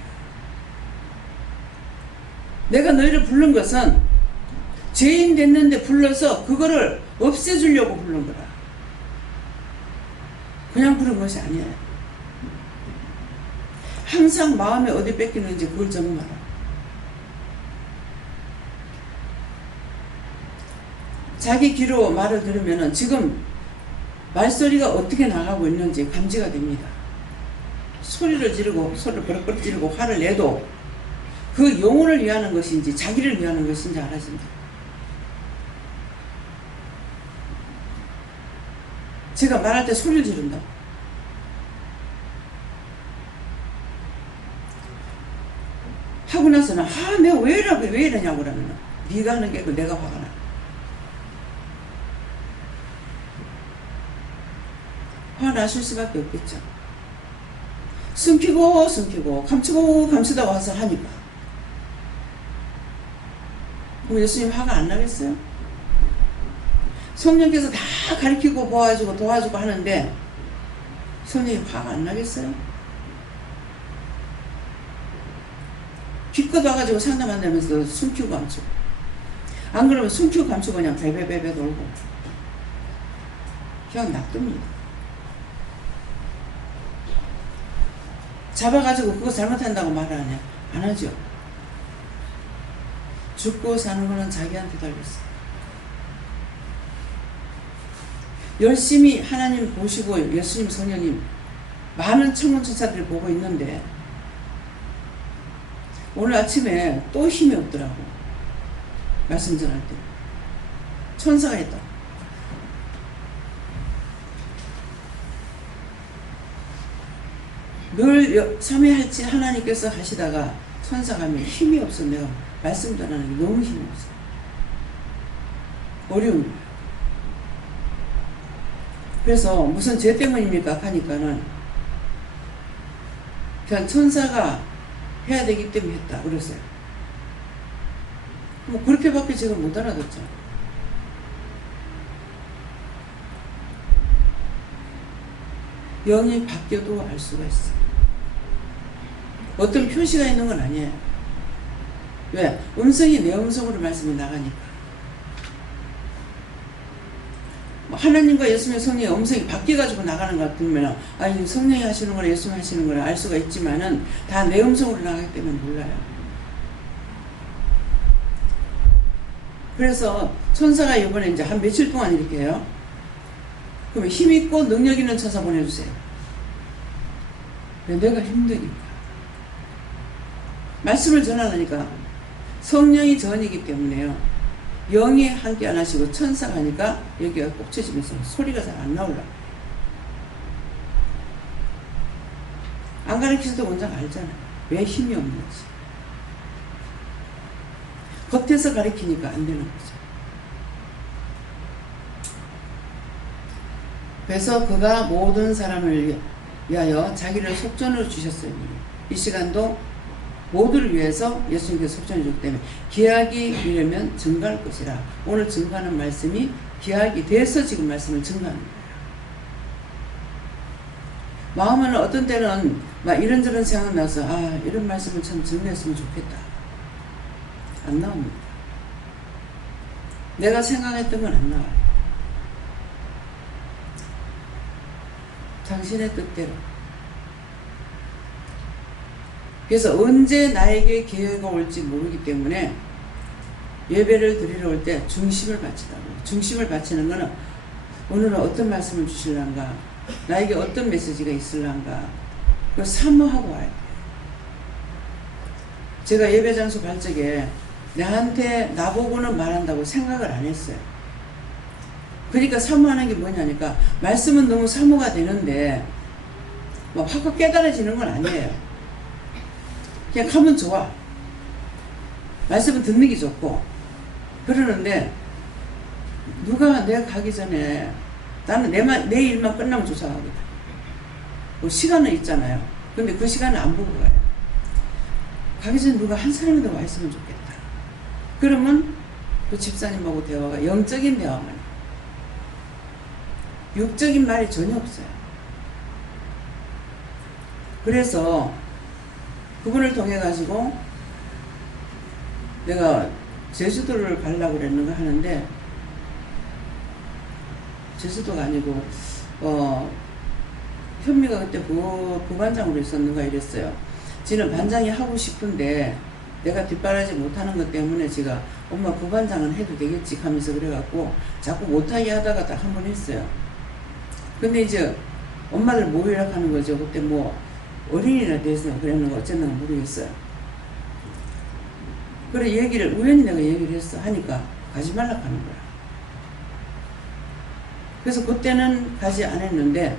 내가 너희를 부른 것은 죄인 됐는데 불러서 그거를 없애주려고 부른 거라. 그냥 부른 것이 아니에요. 항상 마음에 어디 뺏기는지 그걸 점검하라. 자기 귀로 말을 들으면 지금 말소리가 어떻게 나가고 있는지 감지가 됩니다. 소리를 버럭버럭 지르고 화를 내도 그 영혼을 위하는 것인지 자기를 위하는 것인지 알아집니다. 제가 말할 때 소리를 지른다. 하고 나서는 내가 왜 이러냐고 그러면 네가 하는 게 내가 화가 나. 화나실 수밖에 없겠죠. 숨기고 감추고 감추다 와서 하니까 그럼 예수님 화가 안 나겠어요? 성령께서 다 가르치고 도와주고 하는데 성령이 화가 안 나겠어요? 기껏 와가지고 상담한다면서 숨기고 감추고 안 그러면 숨기고 감추고 그냥 베베베베 돌고 그냥 놔둡니다. 잡아가지고 그거 잘못한다고 말을 하냐? 안 하죠. 죽고 사는 거는 자기한테 달렸어. 열심히 하나님 보시고 예수님 성령님 많은 천문천사들이 보고 있는데 오늘 아침에 또 힘이 없더라고. 말씀 전할 때 천사가 있다. 늘 참여할지 하나님께서 하시다가 천사가 하면 힘이 없어. 내가 말씀 전하는 게 너무 힘이 없어. 어려운 거야. 그래서 무슨 죄 때문입니까? 하니까는 그냥 천사가 해야 되기 때문에 했다 그랬어요. 뭐 그렇게밖에 제가 못 알아듣죠. 영이 바뀌어도 알 수가 있어. 어떤 표시가 있는 건 아니에요. 왜? 음성이 내 음성으로 말씀이 나가니까. 하나님과 예수님의 성령의 음성이 바뀌어가지고 나가는 것 같으면 성령이 하시는 거나 예수님이 하시는 거나 알 수가 있지만은 다 내 음성으로 나가기 때문에 몰라요. 그래서 천사가 이번에 이제 한 며칠 동안 이렇게 해요. 그러면 힘있고 능력 있는 천사 보내주세요. 내가 힘드니까. 말씀을 전하니까 성령이 전이기 때문에요. 영이 함께 안 하시고 천사가 하니까 여기가 꼭 쳐지면서 소리가 잘 안 나올라. 안 가르치셔도 원장 알잖아. 왜 힘이 없는지. 겉에서 가르치니까 안 되는 거죠. 그래서 그가 모든 사람을 위하여 자기를 속전으로 주셨어요. 이 시간도 모두를 위해서 예수님께서 속전해 줬기 때문에 기약이 이르면 증가할 것이라. 오늘 증가하는 말씀이 기약이 돼서 지금 말씀을 증가하는 거예요. 마음은 어떤 때는 막 이런저런 생각 나서 이런 말씀을 참 증가했으면 좋겠다. 안 나옵니다. 내가 생각했던 건 안 나와요. 당신의 뜻대로. 그래서 언제 나에게 기회가 올지 모르기 때문에 예배를 드리러 올 때 중심을 바치라고. 중심을 바치는 거는 오늘은 어떤 말씀을 주실란가, 나에게 어떤 메시지가 있을란가, 그걸 사모하고 와야 돼요. 제가 예배 장소 갈 적에 나한테 나보고는 말한다고 생각을 안 했어요. 그러니까 사모하는 게 뭐냐니까 말씀은 너무 사모가 되는데 뭐 확 깨달아지는 건 아니에요. 그냥 하면 좋아. 말씀은 듣는 게 좋고 그러는데 누가 내가 가기 전에 나는 내 일만 끝나면 쫓아가거든. 뭐 시간은 있잖아요. 근데 그 시간을 안 보고 가요. 가기 전에 누가 한 사람이라도 와 있으면 좋겠다. 그러면 그 집사님하고 대화가 영적인 대화만 해요. 육적인 말이 전혀 없어요. 그래서 그분을 통해 가지고 내가 제주도를 가려고 그랬는가 하는데, 제주도가 아니고 현미가 그때 부반장으로 있었는가 이랬어요. 지는 반장이 하고 싶은데 내가 뒷바라지 못하는 것 때문에 제가 엄마 부반장은 해도 되겠지 하면서 그래갖고 자꾸 못하게 하다가 딱 한 번 했어요. 근데 이제 엄마들 모이라고 하는 거죠. 그때 뭐 어린이나 돼서 그랬는가 어쨌는가 모르겠어요. 그래 우연히 내가 얘기를 했어. 하니까 가지 말라고 하는 거야. 그래서 그때는 가지 않았는데,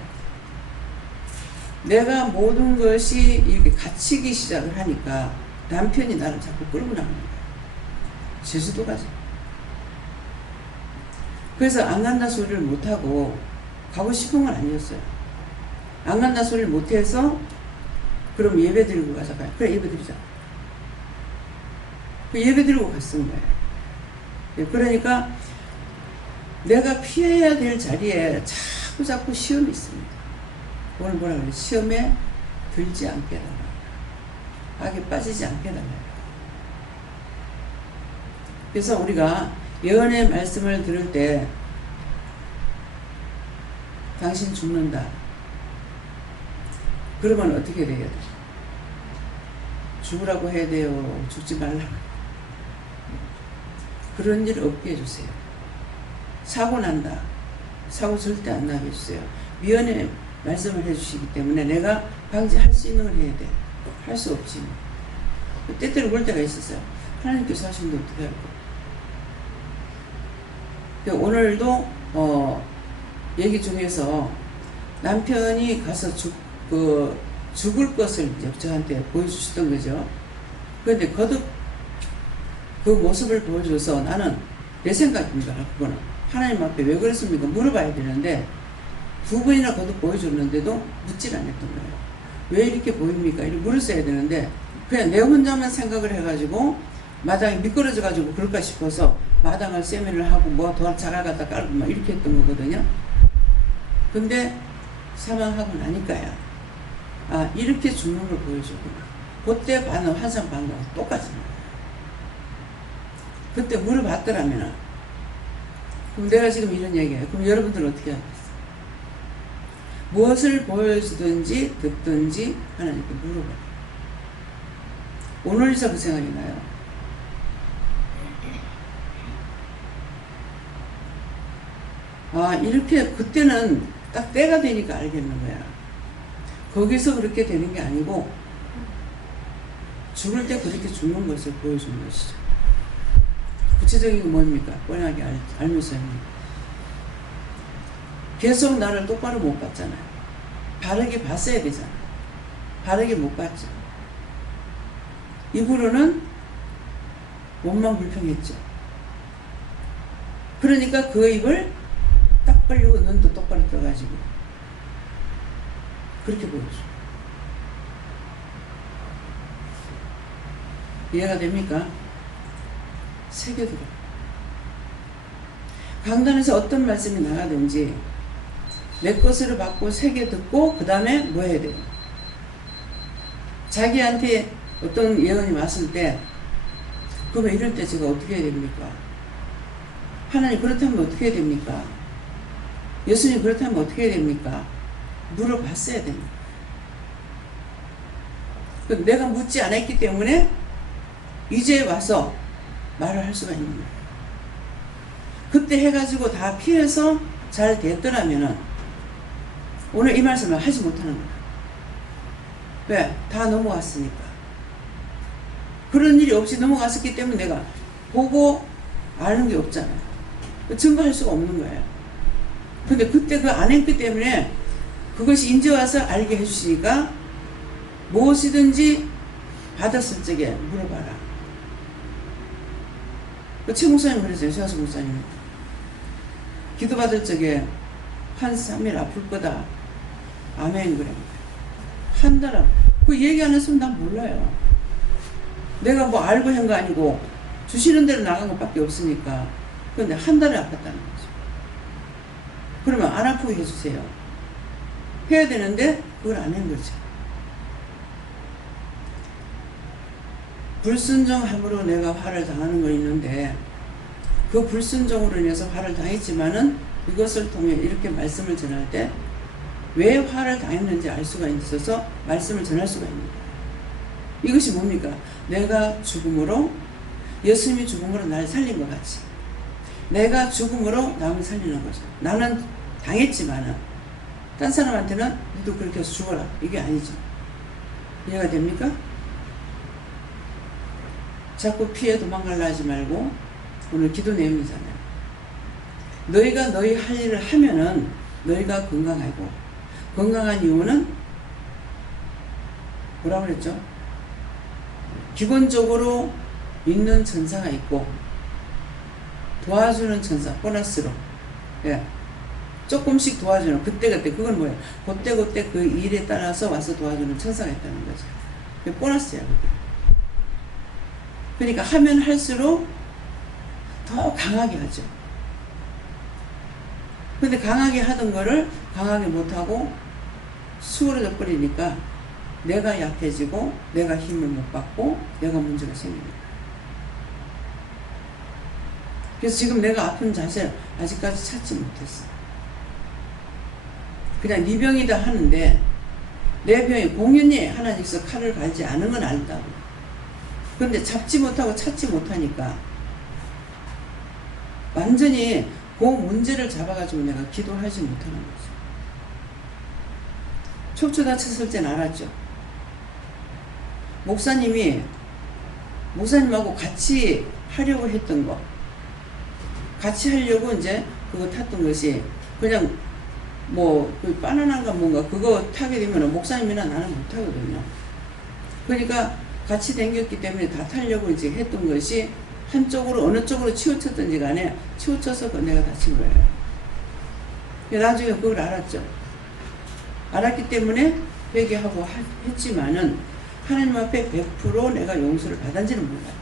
내가 모든 것이 이렇게 갇히기 시작을 하니까 남편이 나를 자꾸 끌고 나가는 거야. 제주도 가자. 그래서 안 간다 소리를 못하고, 가고 싶은 건 아니었어요. 안 간다 소리를 못해서 그럼 예배 드리고 가자. 그래 예배 드리자. 그 예배 드리고 갔은 거예요. 그러니까 내가 피해야 될 자리에 자꾸 시험이 있습니다. 오늘 뭐라 그래? 시험에 들지 않게 해달라. 악에 빠지지 않게 해달라. 그래서 우리가 예언의 말씀을 들을 때 당신 죽는다. 그러면 어떻게 돼야 돼? 죽으라고 해야 돼요? 죽지 말라고? 그런 일 없게 해주세요. 사고 난다. 사고 절대 안 나게 해주세요. 미연의 말씀을 해주시기 때문에 내가 방지할 수 있는 걸 해야 돼. 할 수 없지. 때때로 그럴 때가 있었어요. 하나님께서 하시는데 어떻게 할까? 오늘도 얘기 중에서 남편이 가서 죽을 것을 이제 저한테 보여주시던 거죠. 그런데 거듭 그 모습을 보여줘서 나는 내 생각입니다. 그거는 하나님 앞에 왜 그랬습니까? 물어봐야 되는데 2번이나 거듭 보여줬는데도 묻질 않았던 거예요. 왜 이렇게 보입니까? 이렇게 물었어야 되는데 그냥 내 혼자만 생각을 해가지고 마당이 미끄러져가지고 그럴까 싶어서 마당을 세면을 하고 뭐 더 자갈 갖다 깔고 막 이렇게 했던 거거든요. 근데 사망하고 나니까야 이렇게 죽는 걸 보여주구나. 그때 반응 환상 반응은 똑같은 거예요. 그때 물어봤더라면 그럼 내가 지금 이런 얘기해요. 그럼 여러분들은 어떻게 하겠어요? 무엇을 보여주든지 듣든지 하나님께 물어봐요. 오늘이서 그 생각이 나요. 이렇게 그때는 딱 때가 되니까 알겠는 거야. 거기서 그렇게 되는 게 아니고 죽을 때 그렇게 죽는 것을 보여주는 것이죠. 구체적인 게 뭡니까? 뻔하게 알면서요. 계속 나를 똑바로 못 봤잖아요. 바르게 봤어야 되잖아요. 바르게 못 봤죠. 입으로는 몸만 불평했죠. 그러니까 그 입을 딱 벌리고 눈도 똑바로 떠가지고 그렇게 보여줘. 이해가 됩니까? 새겨들어. 강단에서 어떤 말씀이 나가든지 내 것으로 받고 새겨듣고 그 다음에 뭐 해야 돼요? 자기한테 어떤 예언이 왔을 때 그러면 이럴 때 제가 어떻게 해야 됩니까? 하나님 그렇다면 어떻게 해야 됩니까? 예수님 그렇다면 어떻게 해야 됩니까? 물어봤어야 됩니다. 내가 묻지 않았기 때문에 이제 와서 말을 할 수가 있는 거예요. 그때 해가지고 다 피해서 잘 됐더라면은 오늘 이 말씀을 하지 못하는 거야. 왜? 다 넘어갔으니까. 그런 일이 없이 넘어갔었기 때문에 내가 보고 아는 게 없잖아요. 증거할 수가 없는 거예요. 근데 그때 그 안 했기 때문에 그것이 이제 와서 알게 해주시니까 무엇이든지 받았을 적에 물어봐라. 최 목사님 그랬어요. 최하수 목사님. 기도받을 적에 한 3일 아플 거다. 아멘 그래. 한 달 앞. 그 얘기 안 했으면 난 몰라요. 내가 뭐 알고 한 거 아니고 주시는 대로 나간 것밖에 없으니까. 그런데 한 달을 아팠다는 거죠. 그러면 안 아프게 해주세요. 해야 되는데 그걸 안 한 거죠. 불순종함으로 내가 화를 당하는 거 있는데 그 불순종으로 인해서 화를 당했지만은 이것을 통해 이렇게 말씀을 전할 때 왜 화를 당했는지 알 수가 있어서 말씀을 전할 수가 있는 거예요. 이것이 뭡니까? 내가 죽음으로 예수님이 죽음으로 날 살린 것 같이 내가 죽음으로 남을 살리는 거죠. 나는 당했지만은 딴 사람한테는 너도 그렇게 해서 죽어라 이게 아니죠. 이해가 됩니까? 자꾸 피해 도망가려 하지 말고 오늘 기도 내용이잖아요. 너희가 너희 할 일을 하면은 너희가 건강하고 건강한 이유는 뭐라고 그랬죠? 기본적으로 있는 천사가 있고 도와주는 천사 보너스로 예. 조금씩 도와주는 그때그때 그건 뭐예요? 그때그때 그 일에 따라서 와서 도와주는 천사가 있다는 거죠. 그게 보너스야 그게. 그러니까 하면 할수록 더 강하게 하죠. 근데 강하게 하던 거를 강하게 못하고 수그러져 버리니까 내가 약해지고 내가 힘을 못 받고 내가 문제가 생깁니다. 그래서 지금 내가 아픈 자세를 아직까지 찾지 못했어. 그냥 네 병이다 하는데 내 병이 공연히 하나님께서 칼을 갈지 않은 건 알다고. 그런데 잡지 못하고 찾지 못하니까 완전히 그 문제를 잡아가지고 내가 기도하지 못하는 거죠. 척추 다쳤을 땐 알았죠. 목사님하고 같이 하려고 했던 거, 같이 하려고 이제 그거 탔던 것이 그냥 그 바나나인가 뭔가 그거 타게 되면 목사님이나 나는 못 타거든요. 그러니까 같이 댕겼기 때문에 다 타려고 이제 했던 것이 한쪽으로 어느 쪽으로 치우쳤든지 간에 치우쳐서 내가 다친 거예요. 나중에 그걸 알았죠. 알았기 때문에 회개하고 했지만은 하나님 앞에 100% 내가 용서를 받았는지는 몰라요.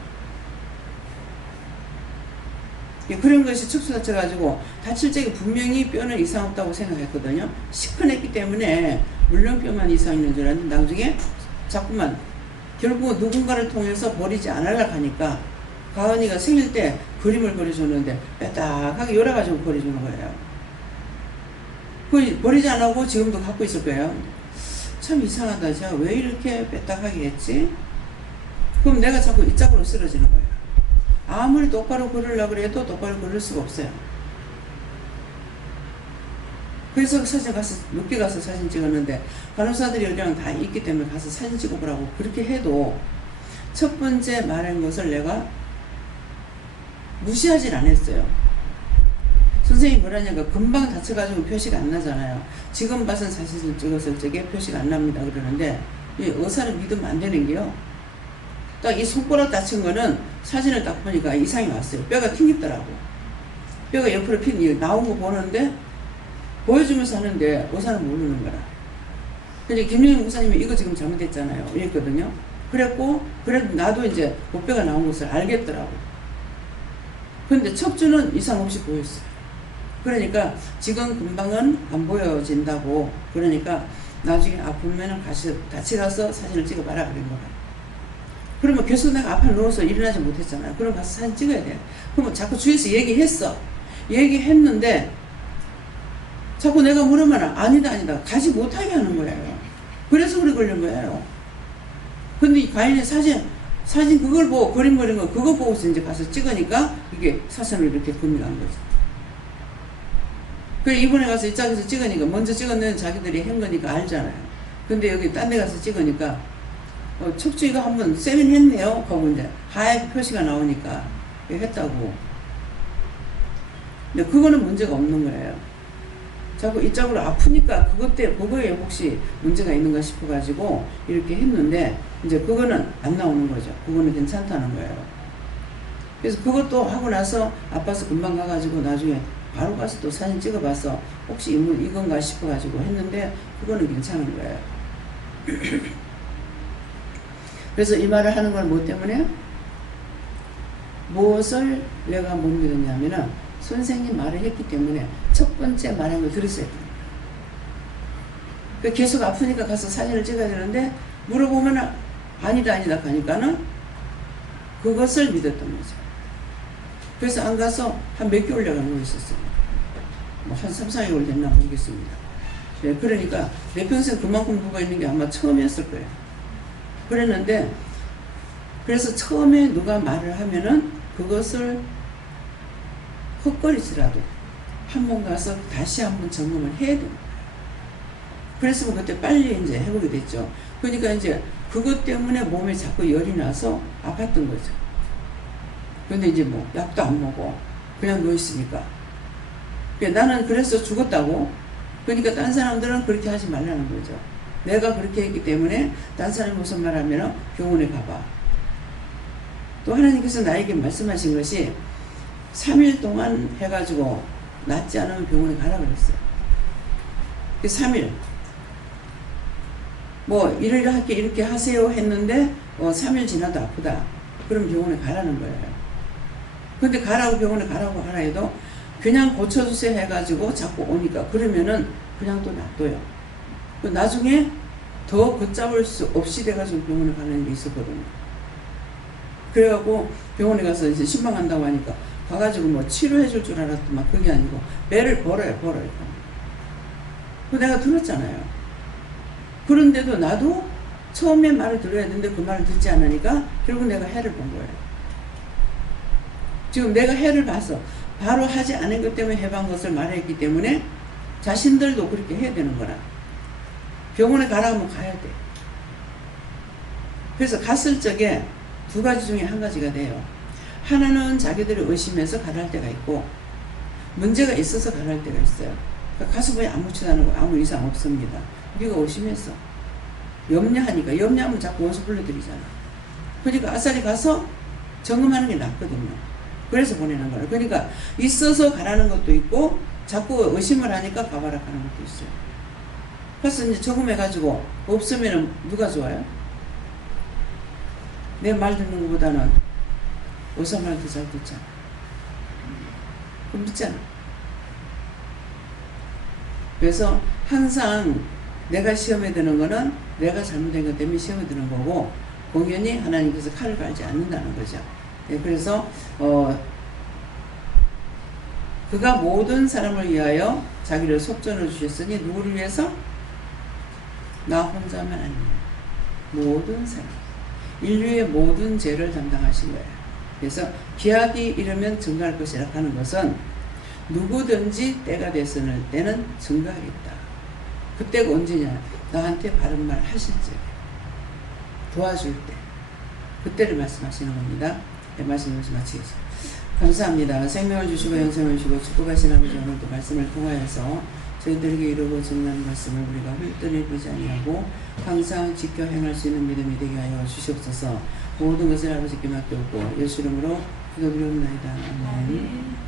그런 것이 척추 다쳐가지고 다칠 적에 분명히 뼈는 이상 없다고 생각했거든요. 시큰했기 때문에 물렁뼈만 이상 있는 줄 알았는데 나중에 자꾸만 결국 누군가를 통해서 버리지 않으려고 하니까 가은이가 생일 때 그림을 그려줬는데 빼딱하게 열어가지고 그려주는 거예요. 그 버리지 않고 지금도 갖고 있을 거예요. 참 이상하다. 제가 왜 이렇게 빼딱하게 했지? 그럼 내가 자꾸 이 짝으로 쓰러지는 거예요. 아무리 똑바로 그리려고 해도 똑바로 그릴 수가 없어요. 그래서 그 사진 가서 늦게 가서 사진 찍었는데 간호사들이 여기랑 다 있기 때문에 가서 사진 찍어보라고 그렇게 해도 첫 번째 말한 것을 내가 무시하진 않았어요. 선생님이 뭐라냐고 금방 다쳐가지고 표시가 안 나잖아요. 지금 봐선 사진을 찍었을 적에 표시가 안 납니다 그러는데 이 의사를 믿으면 안 되는 게요. 딱 이 손가락 다친 거는 사진을 딱 보니까 이상이 왔어요. 뼈가 튕겼더라고. 뼈가 옆으로 나온 거 보는데 보여주면서 하는데 의사는 모르는 거라. 근데 김영희 목사님이 이거 지금 잘못됐잖아요 이랬거든요. 그래도 나도 이제 뼈가 나온 것을 알겠더라고. 근데 척추는 이상 없이 보였어요. 그러니까 지금 금방은 안 보여진다고. 그러니까 나중에 아프면은 같이 가서 사진을 찍어봐라 그런 거라. 그러면 계속 내가 앞에 누워서 일어나지 못했잖아요. 그럼 가서 사진 찍어야 돼. 그러면 자꾸 주위에서 얘기했는데 자꾸 내가 물으면 아니다 가지 못하게 하는 거예요. 그래서 그래 걸린 거예요. 근데 이 가인의 사진 그걸 보고 그림 그린 거 그거 보고서 이제 가서 찍으니까 이게 사선을 이렇게 금이간 거죠. 그래 이번에 가서 이 짝에서 찍으니까 먼저 찍었는 자기들이 한 거니까 알잖아요. 근데 여기 딴 데 가서 찍으니까 척추 이거 한번 세민했네요 하고 이제 하얗게 표시가 나오니까 했다고. 근데 그거는 문제가 없는 거예요. 자꾸 이 짝으로 아프니까 그거에 혹시 문제가 있는가 싶어가지고 이렇게 했는데 이제 그거는 안 나오는 거죠. 그거는 괜찮다는 거예요. 그래서 그것도 하고 나서 아파서 금방 가가지고 나중에 바로 가서 또 사진 찍어봐서 혹시 이건가 싶어가지고 했는데 그거는 괜찮은 거예요. 그래서 이 말을 하는 건 뭐 때문에? 무엇을 내가 못 믿었냐면은 선생님 말을 했기 때문에 첫 번째 말한 걸 들었어야 됩니다. 계속 아프니까 가서 사진을 찍어야 되는데 물어보면 아니다 하니까는 그것을 믿었던 거죠. 그래서 안 가서 한 몇 개월 내가 누워 있었어요. 뭐 한 3, 4개월 됐나 모르겠습니다. 네, 그러니까 내 평생 그만큼 누워 있는 게 아마 처음이었을 거예요. 그랬는데 그래서 처음에 누가 말을 하면은 그것을 헛거리지라도 한 번 가서 다시 한번 점검을 해야 됩니다. 그랬으면 그때 빨리 이제 해보게 됐죠. 그러니까 이제 그것 때문에 몸에 자꾸 열이 나서 아팠던 거죠. 근데 이제 뭐 약도 안 먹어. 그냥 누워있으니까. 나는 그래서 죽었다고. 그러니까 딴 사람들은 그렇게 하지 말라는 거죠. 내가 그렇게 했기 때문에 딴 사람이 무슨 말 하면 병원에 가봐. 또 하나님께서 나에게 말씀하신 것이 3일 동안 해가지고 낫지 않으면 병원에 가라 그랬어요. 3일. 뭐 이렇게 하세요 했는데 3일 지나도 아프다. 그럼 병원에 가라는 거예요. 근데 가라고 병원에 가라고 하라 해도 그냥 고쳐주세요 해가지고 자꾸 오니까 그러면은 그냥 또 놔둬요. 나중에 더 걷잡을 수 없이 돼가지고 병원에 가는 게 있었거든요. 그래갖고 병원에 가서 이제 신방한다고 하니까 가가지고 뭐 치료해 줄 줄 알았더만 그게 아니고 배를 벌어요. 내가 들었잖아요. 그런데도 나도 처음에 말을 들어야 되는데 그 말을 듣지 않으니까 결국 내가 해를 본 거예요. 지금 내가 해를 봐서 바로 하지 않은 것 때문에 해본 것을 말했기 때문에 자신들도 그렇게 해야 되는 거라. 병원에 가라 하면 가야 돼. 그래서 갔을 적에 두 가지 중에 한 가지가 돼요. 하나는 자기들이 의심해서 가랄 때가 있고 문제가 있어서 가랄 때가 있어요. 그러니까 가서 보니 아무렇지도 않고 아무 이상 없습니다. 우리가 의심했어. 염려하니까. 염려하면 자꾸 원수 불러들이잖아. 그러니까 아싸리 가서 점검하는 게 낫거든요. 그래서 보내는 거예요. 그러니까 있어서 가라는 것도 있고 자꾸 의심을 하니까 가봐라 하는 것도 있어요. 그래서 이제 점검해가지고 없으면 누가 좋아요? 내 말 듣는 것보다는 의사 말 더 잘 듣잖아. 그럼 믿잖아. 그래서 항상 내가 시험에 드는 거는 내가 잘못된 것 때문에 시험에 드는 거고 공연히 하나님께서 칼을 갈지 않는다는 거죠. 네, 그래서 그가 모든 사람을 위하여 자기를 속전을 주셨으니 누구를 위해서? 나 혼자만 아니에요. 모든 사람. 인류의 모든 죄를 담당하신 거예요. 그래서 기약이 이르면 증거할 것이라 하는 것은 누구든지 때가 됐을 때는 증거하겠다. 그때가 언제냐? 나한테 바른 말 하실 때, 도와줄 때, 그때를 말씀하시는 겁니다. 네, 말씀 여기서 마치겠습니다. 감사합니다. 생명을 주시고 영생을 주시고 축복하신 아버지, 오늘도 말씀을 통하여서 저희들에게 이루고 증명하는 말씀을 우리가 훌뜨리 보지 아니하고 항상 지켜 행할 수 있는 믿음이 되게 하여 주시옵소서. 모든 것을 아버지께 맡겨오고 예수 이름으로 기도드리옵나이다. 아멘.